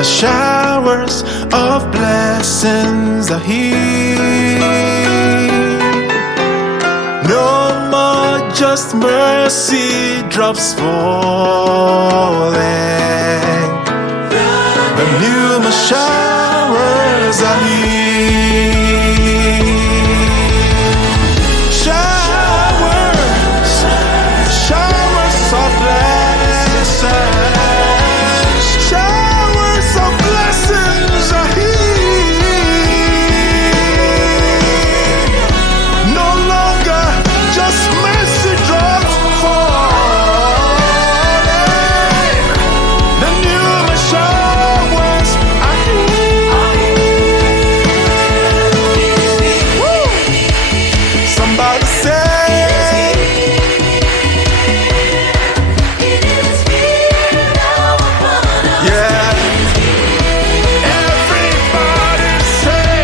The showers of blessings are here. No more just mercy drops falling. The Pneuma showers are here. Showers, showers of blessings. Showers of blessings are here. No longer just mercy drops falling. The Pneuma showers are here. Woo! Somebody say, yeah. Everybody say,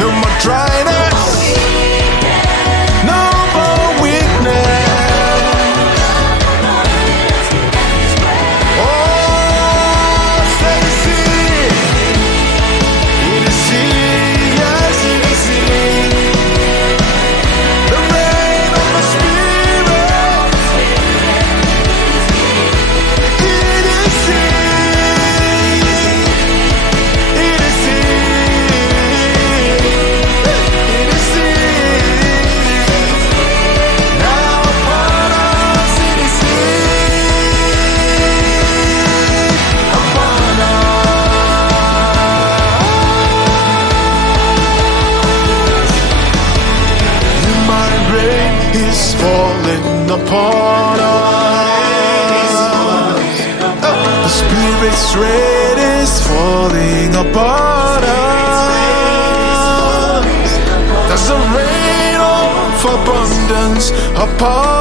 no more dryness, no more weakness. Oh, Stacy, it is here, yes, it is here. The rain of the Spirit, it is here, it is here, it is here. Now upon us, it is here, upon us. Pneuma Rain is falling upon us. The Spirit's rain is falling upon us. There's a rain of abundance upon